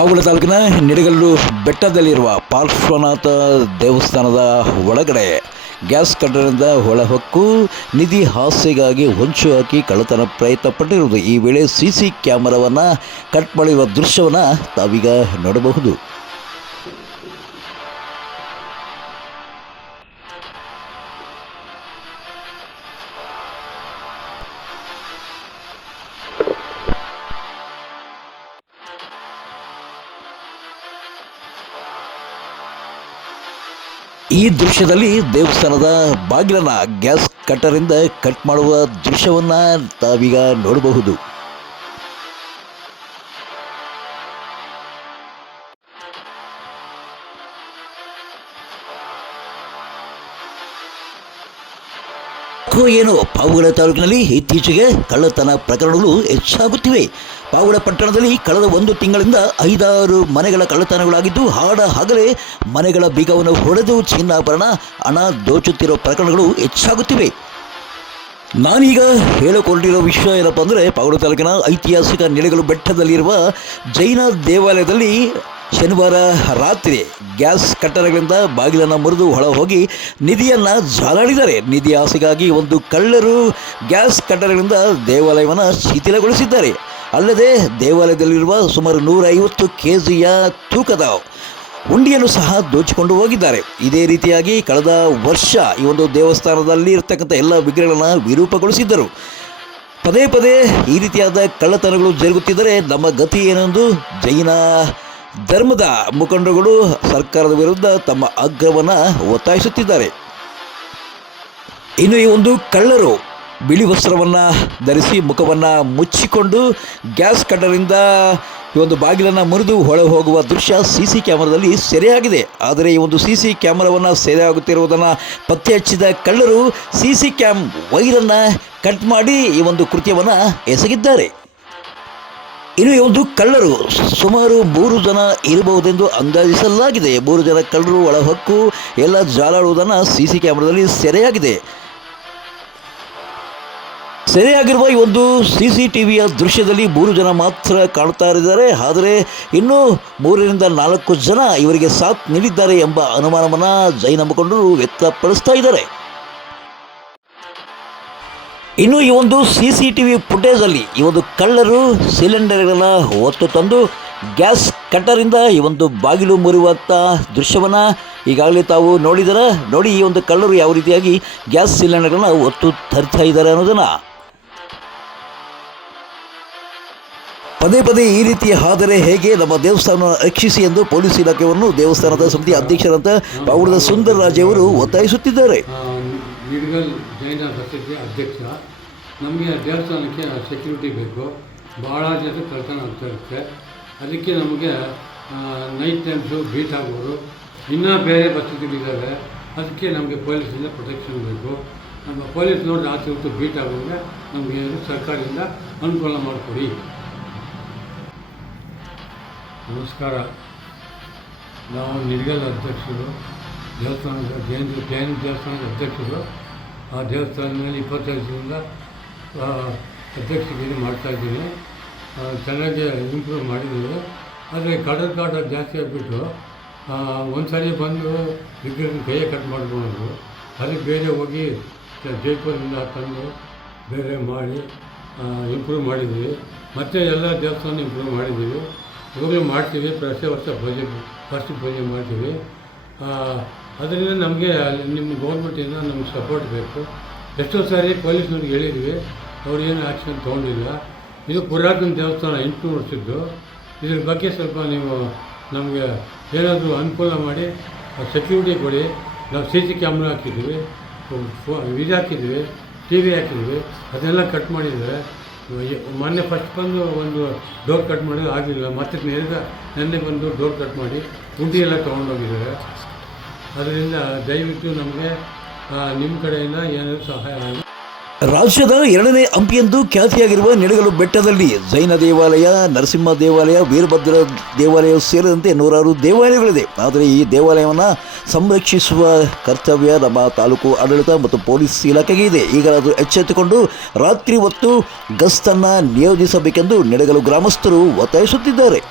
ಪಾವಗಡ ತಾಲೂಕಿನ ನಿಡಗಲ್ಲು ಬೆಟ್ಟದಲ್ಲಿರುವ ಪಾರ್ಶ್ವನಾಥ ದೇವಸ್ಥಾನದ ಒಳಗಡೆ ಗ್ಯಾಸ್ ಕಟ್ಟರಿಂದ ಹೊಳಹೊಕ್ಕು ನಿಧಿ ಹಾಸ್ಯಗಾಗಿ ಹೊಂಚು ಹಾಕಿ ಕಳ್ಳತನ ಪ್ರಯತ್ನ ಪಟ್ಟಿರುವುದು. ಈ ವೇಳೆ ಸಿಸಿ ಕ್ಯಾಮೆರಾವನ್ನು ಕಟ್ ಮಾಡಿರುವ ದೃಶ್ಯವನ್ನು ತಾವೀಗ ನೋಡಬಹುದು. ಈ ದೃಶ್ಯದಲ್ಲಿ ದೇವಸ್ಥಾನದ ಬಾಗಿಲನ್ನು ಗ್ಯಾಸ್ ಕಟ್ಟರಿಂದ ಕಟ್ ಮಾಡುವ ದೃಶ್ಯವನ್ನು ತಾವೀಗ ನೋಡಬಹುದು. ಏನು ಪಾವಗಡ ತಾಲೂಕಿನಲ್ಲಿ ಇತ್ತೀಚೆಗೆ ಕಳ್ಳತನ ಪ್ರಕರಣಗಳು ಹೆಚ್ಚಾಗುತ್ತಿವೆ. ಪಾವಗಡ ಪಟ್ಟಣದಲ್ಲಿ ಕಳೆದ 1 ತಿಂಗಳಿಂದ 5-6 ಮನೆಗಳ ಕಳ್ಳತನಗಳಾಗಿದ್ದು, ಹಗಲೇ ಮನೆಗಳ ಬೀಗವನ್ನು ಹೊಡೆದು ಚಿನ್ನಾಭರಣ ಹಣ ದೋಚುತ್ತಿರುವ ಪ್ರಕರಣಗಳು ಹೆಚ್ಚಾಗುತ್ತಿವೆ. ನಾನೀಗ ಹೇಳಿಕೊಂಡಿರೋ ವಿಷಯ ಏನಪ್ಪ ಅಂದರೆ, ಪಾವಗಡ ತಾಲೂಕಿನ ಐತಿಹಾಸಿಕ ನಿಡಗಲ್ಲು ಬೆಟ್ಟದಲ್ಲಿರುವ ಜೈನ ದೇವಾಲಯದಲ್ಲಿ ಶನಿವಾರ ರಾತ್ರಿ ಗ್ಯಾಸ್ ಕಟ್ಟಡಗಳಿಂದ ಬಾಗಿಲನ್ನು ಮುರಿದು ಹೊಳ ಹೋಗಿ ನಿಧಿಯನ್ನು ಜಾಲಾಡಿದ್ದಾರೆ. ನಿಧಿ ಆಸೆಗಾಗಿ ಒಂದು ಕಳ್ಳರು ಗ್ಯಾಸ್ ಕಟ್ಟಡಗಳಿಂದ ದೇವಾಲಯವನ್ನು ಶಿಥಿಲಗೊಳಿಸಿದ್ದಾರೆ. ಅಲ್ಲದೆ ದೇವಾಲಯದಲ್ಲಿರುವ ಸುಮಾರು 150 kg ತೂಕದ ಹುಂಡಿಯನ್ನು ಸಹ ದೋಚಿಕೊಂಡು ಹೋಗಿದ್ದಾರೆ. ಇದೇ ರೀತಿಯಾಗಿ ಕಳೆದ ವರ್ಷ ಈ ಒಂದು ದೇವಸ್ಥಾನದಲ್ಲಿ ಇರತಕ್ಕಂಥ ಎಲ್ಲ ವಿಗ್ರಹಗಳನ್ನು ವಿರೂಪಗೊಳಿಸಿದ್ದರು. ಪದೇ ಪದೇ ಈ ರೀತಿಯಾದ ಕಳ್ಳತನಗಳು ಜರುಗುತ್ತಿದ್ದರೆ ನಮ್ಮ ಗತಿ ಏನೆಂದು ಜೈನ ಧರ್ಮದ ಮುಖಂಡರುಗಳು ಸರ್ಕಾರದ ವಿರುದ್ಧ ತಮ್ಮ ಆಗ್ರಹವನ್ನು ಒತ್ತಾಯಿಸುತ್ತಿದ್ದಾರೆ. ಇನ್ನು ಈ ಒಂದು ಕಳ್ಳರು ಬಿಳಿ ವಸ್ತ್ರವನ್ನು ಧರಿಸಿ ಮುಖವನ್ನು ಮುಚ್ಚಿಕೊಂಡು ಗ್ಯಾಸ್ ಕಟ್ಟರಿಂದ ಈ ಒಂದು ಬಾಗಿಲನ್ನು ಮುರಿದು ಹೊಳ ಹೋಗುವ ದೃಶ್ಯ ಸಿಸಿ ಕ್ಯಾಮೆರಾದಲ್ಲಿ ಸೆರೆಯಾಗಿದೆ. ಆದರೆ ಈ ಒಂದು ಸಿಸಿ ಕ್ಯಾಮೆರಾವನ್ನು ಸೆರೆಯಾಗುತ್ತಿರುವುದನ್ನು ಪತ್ತೆ ಹಚ್ಚಿದ ಕಳ್ಳರು ಸಿಸಿ ವೈರನ್ನು ಕಟ್ ಮಾಡಿ ಈ ಒಂದು ಕೃತ್ಯವನ್ನು ಎಸಗಿದ್ದಾರೆ. ಇನ್ನು ಈ ಒಂದು ಕಳ್ಳರು ಸುಮಾರು 3 ಜನ ಇರಬಹುದೆಂದು ಅಂದಾಜಿಸಲಾಗಿದೆ. 3 ಜನ ಕಳ್ಳರು ಒಳಹೊಕ್ಕು ಎಲ್ಲ ಜಾಲಾಡುವುದನ್ನು ಸಿಸಿ ಕ್ಯಾಮೆರಾದಲ್ಲಿ ಸೆರೆಯಾಗಿದೆ. ಸೆರೆಯಾಗಿರುವ ಈ ಒಂದು CCTVಯ ದೃಶ್ಯದಲ್ಲಿ 3 ಜನ ಮಾತ್ರ ಕಾಣ್ತಾ ಇದ್ದಾರೆ. ಆದರೆ ಇನ್ನೂ 3ರಿಂದ 4 ಜನ ಇವರಿಗೆ ಸಾಥ್ ನೀಡಿದ್ದಾರೆ ಎಂಬ ಅನುಮಾನವನ್ನು ಜೈನ ಮುಖಂಡರು ವ್ಯಕ್ತಪಡಿಸ್ತಾ ಇದ್ದಾರೆ. ಇನ್ನು ಈ ಒಂದು CCTV ಫುಟೇಜಲ್ಲಿ ಈ ಒಂದು ಕಳ್ಳರು ಸಿಲಿಂಡರ್ಗಳನ್ನು ಹೊತ್ತು ತಂದು ಗ್ಯಾಸ್ ಕಟ್ಟರಿಂದ ಈ ಒಂದು ಬಾಗಿಲು ಮುರಿಯುವಂಥ ದೃಶ್ಯವನ್ನು ಈಗಾಗಲೇ ತಾವು ನೋಡಿದರೆ. ನೋಡಿ ಈ ಒಂದು ಕಳ್ಳರು ಯಾವ ರೀತಿಯಾಗಿ ಗ್ಯಾಸ್ ಸಿಲಿಂಡರ್ಗಳನ್ನು ಹೊತ್ತು ತರ್ತಾ ಇದ್ದಾರೆ ಅನ್ನೋದನ್ನು. ಪದೇ ಪದೇ ಈ ರೀತಿ ಆದರೆ ಹೇಗೆ ನಮ್ಮ ದೇವಸ್ಥಾನವನ್ನು ರಕ್ಷಿಸಿ ಎಂದು ಪೊಲೀಸ್ ಇಲಾಖೆಯನ್ನು ದೇವಸ್ಥಾನದ ಸಮಿತಿ ಅಧ್ಯಕ್ಷರಂತ ಪಾವಗಡದ ಸುಂದರರಾಜ್ ಅವರು ಒತ್ತಾಯಿಸುತ್ತಿದ್ದಾರೆ. ಜೈನ ಬಸದಿ ಅಧ್ಯಕ್ಷ, ನಮಗೆ ದೇವಸ್ಥಾನಕ್ಕೆ ಸೆಕ್ಯೂರಿಟಿ ಬೇಕು. ಭಾಳ ಜನ ಕಳ್ತನ ಆಗ್ತಾ ಇರುತ್ತೆ. ಅದಕ್ಕೆ ನಮಗೆ ನೈಟ್ ಟೈಮ್ಸು ಬೀಟ್ ಆಗೋರು ಇನ್ನೂ ಬೇರೆ ಬಸದಿಗಳಿದ್ದಾವೆ. ಅದಕ್ಕೆ ನಮಗೆ ಪೊಲೀಸಿಂದ ಪ್ರೊಟೆಕ್ಷನ್ ಬೇಕು. ನಮ್ಮ ಪೊಲೀಸ್ ನೋಡಿ ರಾತ್ರಿ ಹೊತ್ತು ಬೀಟ್ ಆಗೋದ್ರೆ ನಮಗೆ ಸರ್ಕಾರದಿಂದ ಅನುಕೂಲ ಮಾಡಿಕೊಡಿ. ನಮಸ್ಕಾರ. ನಾವು ನಿಡಗಲ್ ಅಧ್ಯಕ್ಷರು, ದೇವಸ್ಥಾನದ ಜೈನ ದೇವಸ್ಥಾನದ ಅಧ್ಯಕ್ಷರು. ಆ ದೇವಸ್ಥಾನದ ಮೇಲೆ 25 ವರ್ಷದಿಂದ ಅಧ್ಯಕ್ಷಗಿರಿ ಮಾಡ್ತಾಯಿದ್ದೀನಿ. ಚೆನ್ನಾಗಿ ಇಂಪ್ರೂವ್ ಮಾಡಿದ್ದೀವಿ. ಆದರೆ ಕಡಲ್ ಕಾಟ ಜಾಸ್ತಿ ಆಗಿಬಿಟ್ಟು ಒಂದು ಸಾರಿ ಬಂದು ವಿಗ್ರಹನ ಕೈಯೇ ಕಟ್ ಮಾಡ್ಕೊಂಡು ಅದಕ್ಕೆ ಬೇರೆ ಹೋಗಿ ಜೈಪುರದಿಂದ ತಂದು ಬೇರೆ ಮಾಡಿ ಇಂಪ್ರೂವ್ ಮಾಡಿದ್ದೀವಿ. ಮತ್ತು ಎಲ್ಲ ದೇವಸ್ಥಾನ ಇಂಪ್ರೂವ್ ಮಾಡಿದ್ದೀವಿ. ಇವಾಗಲೂ ಮಾಡ್ತೀವಿ. ಪ್ರತಿ ವರ್ಷ ಫಸ್ಟ್ ಪೂಜೆ ಮಾಡ್ತೀವಿ. ಅದರಿಂದ ನಮಗೆ ನಿಮ್ಮ ಗೌರ್ಮೆಂಟಿಂದ ನಮಗೆ ಸಪೋರ್ಟ್ ಬೇಕು. ಎಷ್ಟೋ ಸಾರಿ ಪೊಲೀಸ್ನವ್ರಿಗೆ ಹೇಳಿದ್ವಿ, ಅವ್ರೇನು ಆ್ಯಕ್ಷನ್ ತೊಗೊಂಡಿಲ್ಲ. ಇದು ಪುರಾತನ ದೇವಸ್ಥಾನ 800 ವರ್ಷದ್ದು. ಇದ್ರ ಬಗ್ಗೆ ಸ್ವಲ್ಪ ನೀವು ನಮಗೆ ಏನಾದರೂ ಅನುಕೂಲ ಮಾಡಿ ಸೆಕ್ಯೂರಿಟಿ ಕೊಡಿ. ನಾವು CC ಕ್ಯಾಮ್ರಾ ಹಾಕಿದ್ದೀವಿ, ಇದು ಹಾಕಿದ್ವಿ, TV ಹಾಕಿದ್ವಿ. ಅದನ್ನೆಲ್ಲ ಕಟ್ ಮಾಡಿದರೆ ಮೊನ್ನೆ ಫಸ್ಟ್ ಬಂದು ಒಂದು ಡೋರ್ ಕಟ್ ಮಾಡಿದ್ರೆ ಆಗಲಿಲ್ಲ. ಮತ್ತೆ ನೆನ್ನೆ ಬಂದು ಡೋರ್ ಕಟ್ ಮಾಡಿ ಗುಂಡಿ ಎಲ್ಲ ತೊಗೊಂಡೋಗಿದ್ದಾರೆ. ಅದರಿಂದ ದಯವಿಟ್ಟು ನಮಗೆ ನಿಮ್ಮ ಕಡೆಯಿಂದ ಏನಾದರೂ ಸಹಾಯ ಆಗಿ. ರಾಜ್ಯದ 2ನೇ ಹಂಪಿಯೆಂದು ಖ್ಯಾತಿಯಾಗಿರುವ ನಿಡಗಲ್ಲು ಬೆಟ್ಟದಲ್ಲಿ ಜೈನ ದೇವಾಲಯ, ನರಸಿಂಹ ದೇವಾಲಯ, ವೀರಭದ್ರ ದೇವಾಲಯ ಸೇರಿದಂತೆ 100 ದೇವಾಲಯಗಳಿದೆ. ಆದರೆ ಈ ದೇವಾಲಯವನ್ನು ಸಂರಕ್ಷಿಸುವ ಕರ್ತವ್ಯ ನಮ್ಮ ತಾಲೂಕು ಆಡಳಿತ ಮತ್ತು ಪೊಲೀಸ್ ಇಲಾಖೆಗೆ ಇದೆ. ಈಗ ಅದು ಎಚ್ಚೆತ್ತುಕೊಂಡು ರಾತ್ರಿ ಹೊತ್ತು ಗಸ್ತನ್ನು ನಿಯೋಜಿಸಬೇಕೆಂದು ನಿಡಗಲ್ಲು ಗ್ರಾಮಸ್ಥರು ಒತ್ತಾಯಿಸುತ್ತಿದ್ದಾರೆ.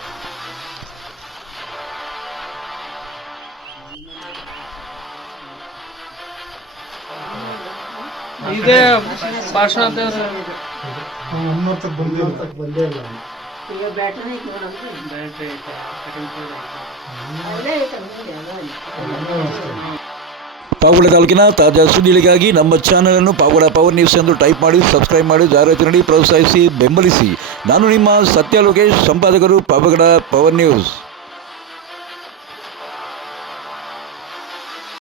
ಇದೇ ಭಾಷಣ ದೇವ್ರ ಬಂದೇ ಇಲ್ಲ ಈಗ ಬ್ಯಾಟ್ರಿ ಐತಿ ನಮ್ದು. ಬ್ಯಾಟ್ರಿ ಐತೆ ಅಲ್ಲೇ ಐತೆ ನೋಡಿ, ಅಲ್ಲ. ಪಾವಗಡ ತಾಲೂಕಿನ ತಾಜಾ ಸುದ್ದಿಗಳಿಗಾಗಿ ನಮ್ಮ ಚಾನಲನ್ನು ಪಾವಗಡ ಪವರ್ ನ್ಯೂಸ್ ಎಂದು ಟೈಪ್ ಮಾಡಿ ಸಬ್ಸ್ಕ್ರೈಬ್ ಮಾಡಿ ಜಾಹೀರಾತು ನೀಡಿ ಪ್ರೋತ್ಸಾಹಿಸಿ ಬೆಂಬಲಿಸಿ. ನಾನು ನಿಮ್ಮ ಸತ್ಯ ಲೋಕೇಶ್, ಸಂಪಾದಕರು ಪಾವಗಡ ಪವರ್ ನ್ಯೂಸ್.